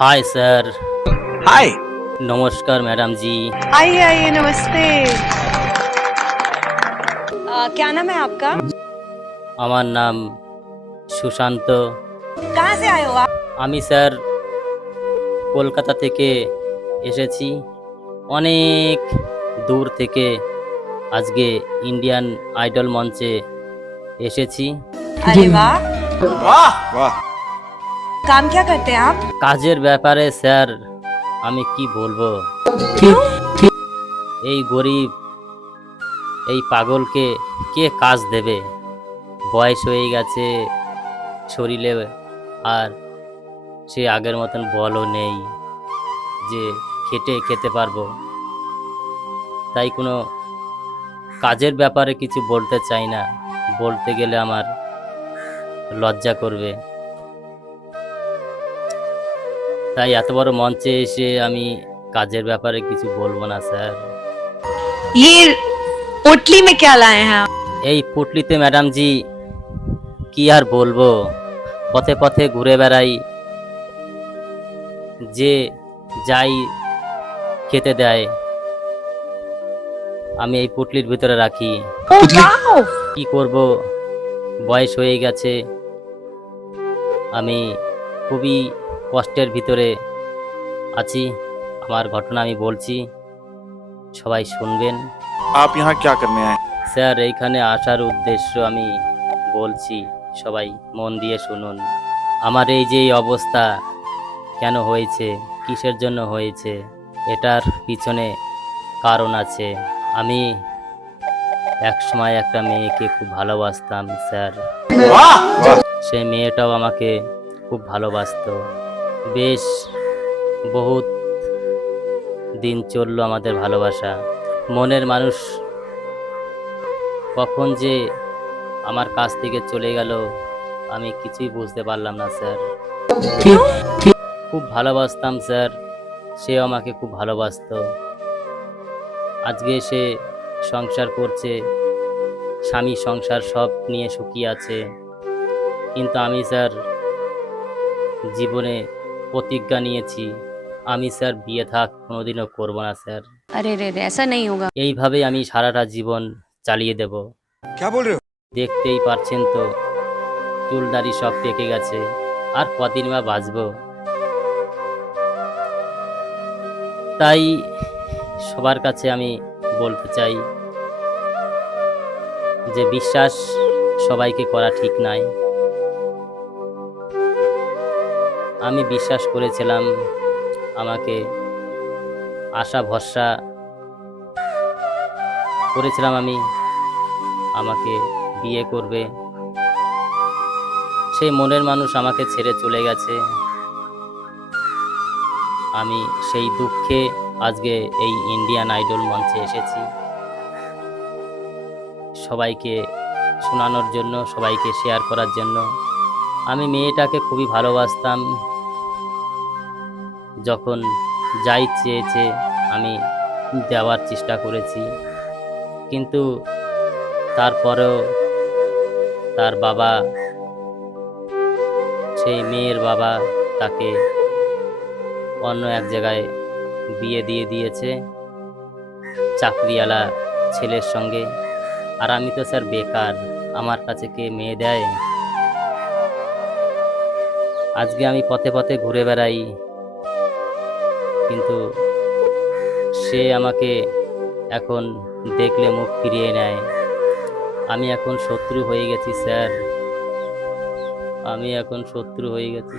Hi sir hi नमस्कार madam जी आइए आइए नमस्ते आ, क्या नाम है आपका আমার নাম সুশান্ত कहाँ से आए हो आप আমি স্যার কলকাতা থেকে এসেছি অনেক দূর থেকে আজকে ইন্ডিয়ান আইডল মঞ্চে এসেছি अरे वाह वाह वाह काम क्या करते हैं आप কাজের ব্যাপারে স্যার আমি কি বলবো এই গরিব এই পাগলকে কে কাজ দেবে বয়স হয়ে গেছে শরীরে আর সে আগের মতন বলও নেই যে খেটে খেতে পারবো তাই কোনো কাজের ব্যাপারে কিছু বলতে চাই না বলতে গেলে আমার লজ্জা করবে তাই এত বড় মঞ্চে এসে আমি কাজের ব্যাপারে কিছু বলবো না স্যার ये पोटली में क्या लाए हैं आप এই পুটলিতে ম্যাডাম জি কি আর বলবো পথে পথে ঘুরে বেড়াই যে যাই খেতে দেয় আমি এই পুটলির ভিতরে রাখি কি করব বয়স হয়ে গেছে আমি খুবই কষ্টের ভিতরে আছি। আমার ঘটনা আমি বলছি। সবাই শুনবেন। আপ ইহা স্যার এইখানে আসার উদ্দেশ্য আমি বলছি সবাই মন দিয়ে শুনুন। আমার এই যে অবস্থা কেন হয়েছে কিসের জন্য হয়েছে এটার পিছনে কারণ আছে। আমি এক সময় একটা মেয়েকে খুব ভালোবাসতাম স্যার। সেই মেয়েটাও আমাকে খুব ভালোবাসত। বেশ, বহুত দিন চলল আমাদের ভালোবাসা। মনের মানুষ কখন যে আমার কাছ থেকে চলে গেল, আমি কিছুই বুঝতে পারলাম না, স্যার। খুব ভালোবাসতাম, স্যার। সে আমাকে খুব ভালোবাসতো। আজকে সে সংসার করছে, স্বামী সংসার সব নিয়ে সুখী আছে। কিন্তু আমি, স্যার, জীবনে প্রতিজ্ঞা নিয়েছি আমি স্যার বিয়ে থাক কোনোদিনও করব না স্যার अरे रे रे ऐसा नहीं होगा এইভাবেই আমি সারাটা জীবন চালিয়ে দেব क्या बोल रहे हो দেখতেই পারছেন তো চুলদারি সব পেকে গেছে আর কদিন বা বাঁচব তাই সবার কাছে আমি বলতে চাই যে বিশ্বাস সবাইকে করা ঠিক নয় আমি বিশ্বাস করেছিলাম আমাকে আশা, ভরসা করেছিলাম আমি আমাকে বিয়ে করবে। সেই মনের মানুষ আমাকে ছেড়ে চলে গেছে। আমি সেই দুঃখে আজকে এই ইন্ডিয়ান আইডল মঞ্চে এসেছি। সবাইকে শোনানোর জন্য, সবাইকে শেয়ার করার জন্য। আমি মেয়েটাকে খুবই ভালোবাসতাম। যখন যাই চেয়েছে আমি দেওয়ার চেষ্টা করেছি। কিন্তু তারপরেও তার বাবা, সেই মেয়ের বাবা তাকে অন্য এক জায়গায় বিয়ে দিয়ে দিয়েছে, চাকরিওয়ালা ছেলের সঙ্গে। আর আমি তো স্যার বেকার, আমার কাছে কে মেয়ে দেয়? আজকে আমি পথে পথে ঘুরে বেড়াই কিন্তু সে আমাকে এখন দেখলে মুখ ফিরিয়ে নেয়। আমি এখন শত্রু হয়ে গেছি, স্যার। আমি এখন শত্রু হয়ে গেছি।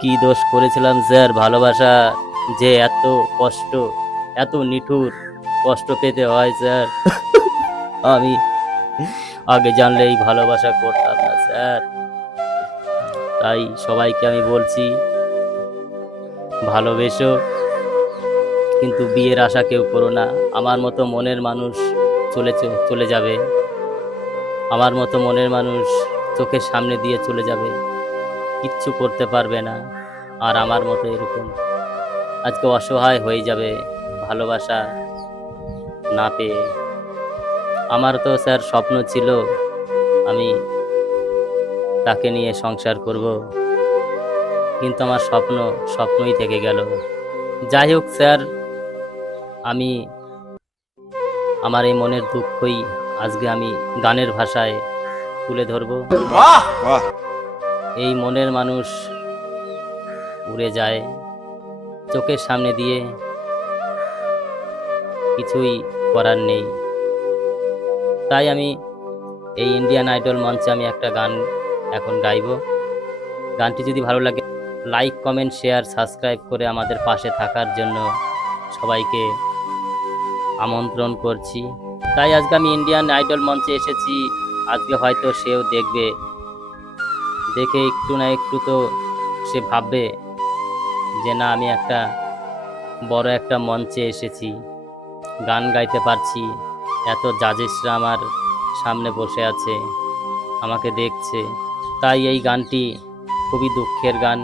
কি দোষ করেছিলাম, স্যার? ভালোবাসা যে এত কষ্ট, এত নিঠুর কষ্ট পেতে হয়, স্যার। আমি আগে জানলে এই ভালোবাসা করতাম না, স্যার। তাই সবাইকে আমি বলছি, ভালোবেসো, কিন্তু বিয়ের আশা কেউ করো না। আমার মতো মনের মানুষ চলে চলে যাবে। আমার মতো মনের মানুষ চোখের সামনে দিয়ে চলে যাবে। কিচ্ছু করতে পারবে না, আর আমার মতো এরকম। আজকে অসহায় হয়ে যাবে ভালোবাসা না পেয়ে। আমার তো স্যার স্বপ্ন ছিল আমি তাকে নিয়ে সংসার করব। কিন্তু আমার স্বপ্ন স্বপ্নই থেকে গেল। যাই হোক স্যার আমি আমার এই মনের দুঃখই আজকে আমি গানের ভাষায় তুলে ধরব। এই মনের মানুষ উড়ে যায় চোখের সামনে দিয়ে কিছুই করার নেই। তাই আমি এই ইন্ডিয়ান আইডল মঞ্চে আমি একটা গান এখন গাইব। গানটি যদি ভালো লাগে লাইক কমেন্ট শেয়ার সাবস্ক্রাইব করে আমাদের পাশে থাকার জন্য সবাইকে আমন্ত্রণ করছি। তাই আজকে আমি ইন্ডিয়ান আইডল মঞ্চে এসেছি। আজকে হয়তো সেও দেখবে। দেখে একটু না একটু তো সে ভাববে যে না, আমি একটা বড় একটা মঞ্চে এসেছি, গান গাইতে পারছি। এত জাজেসরা আমার সামনে বসে আছে আমাকে দেখছে। তাই এই গানটি খুবই দুঃখের গান।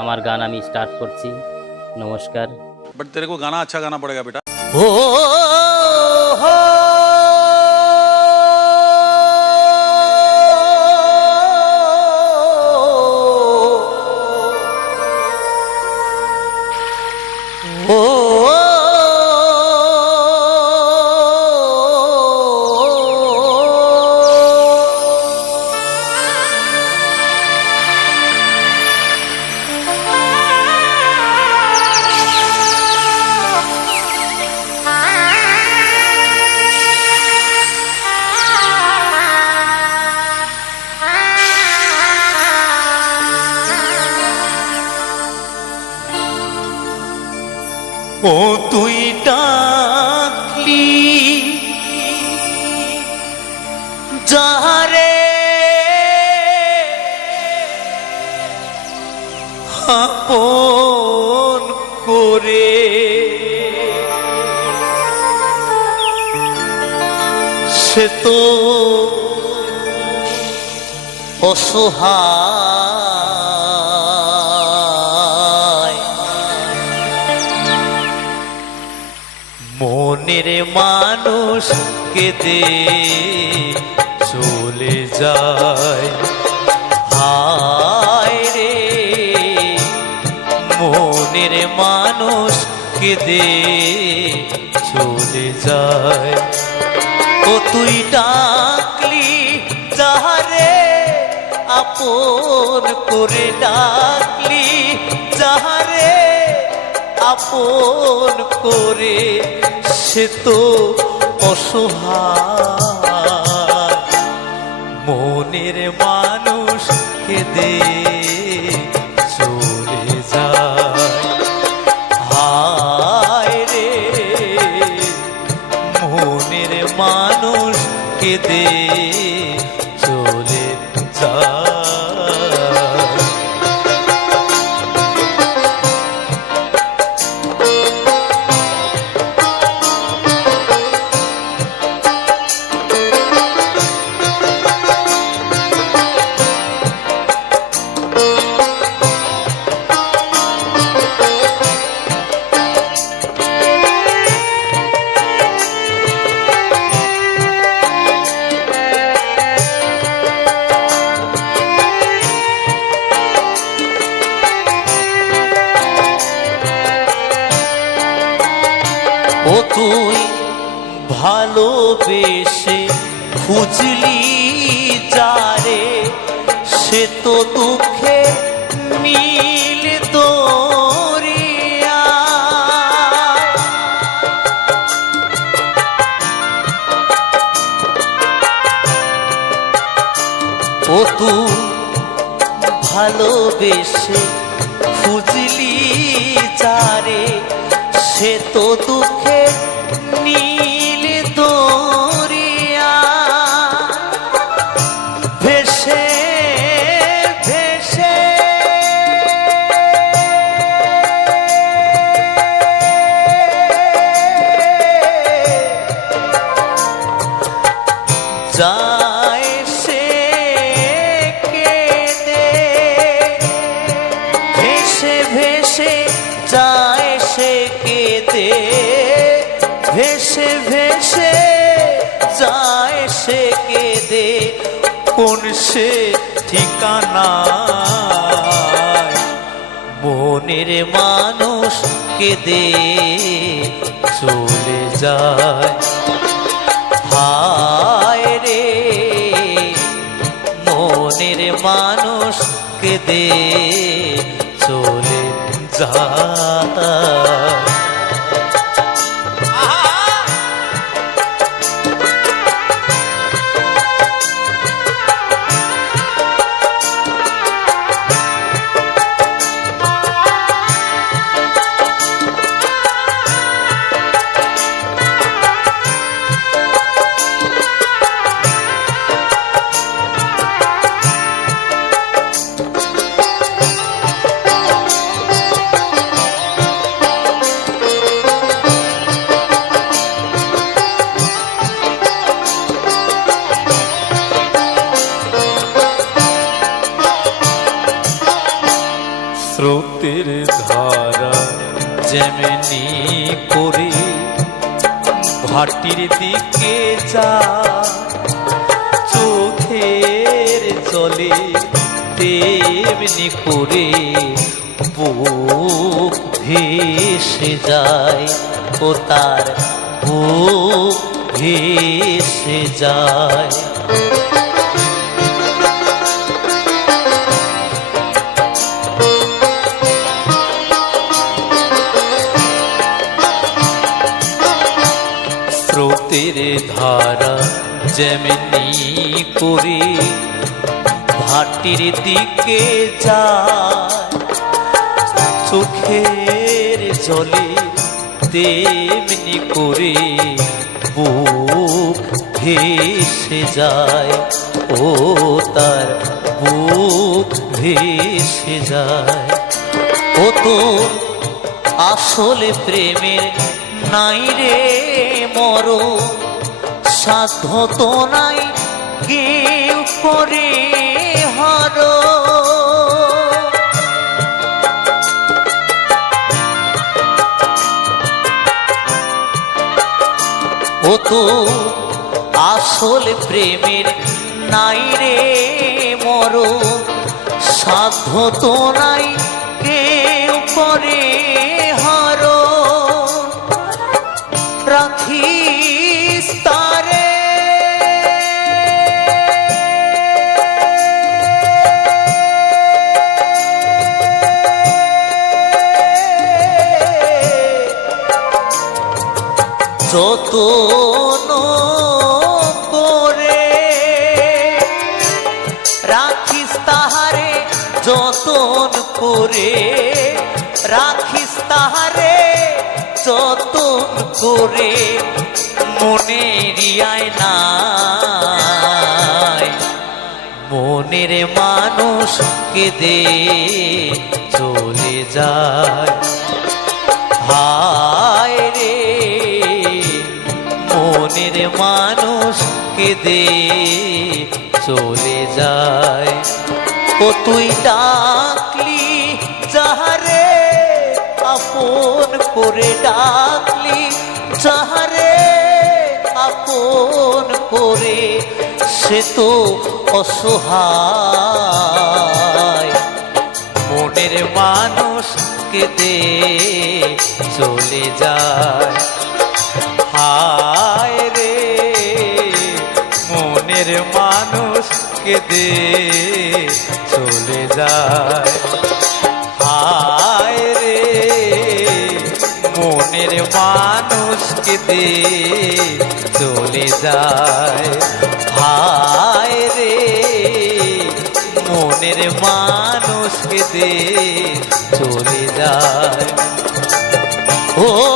আমার গান আমি স্টার্ট করছি। নমস্কার। বাট তেরে গানা আচ্ছা গানা পড়েগা বেটা। ও ও তুই ডাকলি। যারে আপন করে। সে তো অসহায়। মনের মানুষ কেঁদে চলে যায়। হায় রে, মনের মানুষ কেঁদে চলে যায়। ও তুই ডাকলি যাহারে আপন করে ডাকলি, যাহারে আপন করে সে তো অসহায়। মনের মানুষ খেদে চলে যায়। হায় মানুষ কেঁদে তুই ভালোবেসে খুঁজলি যারে সে তো দুঃখে নীল দরিয়া। ও তুই ভালোবেসে খুঁজলি যারে সে তো দুঃখে নীল দরিয়া। ভেসে ভেসে। যায় ঠিকানা মনের মানুষ কেঁদে চলে যায়। হায় রে মনের মানুষ কেঁদে চলে যায়। ধারা যেমনি করে ভাটির দিকে যা, চোখের চলে তেমনি করে বুক ভেসে যায় ও তার বুক ভেসে যায়। ধারা যেমনি করে ভাটির দিকে যায়, চোখের জলে তেমনি করে বুক ভেসে যায়, ও তার বুক ভেসে যায়। ও তো আসলে প্রেমের নাই রে মর সাধ্য তো নাই, কেউ করে হর। ও তো আসলে প্রেমের নাই রে মর। সাধ্য তো নাই, কেউ করে হর। রাখিস যতন করে রাখিস তাহারে, যতন করে মনের আয়নায়। মনের মানুষ কেঁদে চলে যায়। হায় রে, মনের মানুষ কেঁদে চলে যায়। ও তুই ডাকলি, যাহারে আপন করে ডাকলি, যাহারে আপন করে, সে তো অসহায়। মনের মানুষ কেঁদে চলে যায়। হায় রে, মনের মানুষ কেঁদে যায়। হায় রে, মনের মানুষ কেঁদে চলে যায়। হায় রে, মনের মানুষ কেঁদে চলে যায়। ও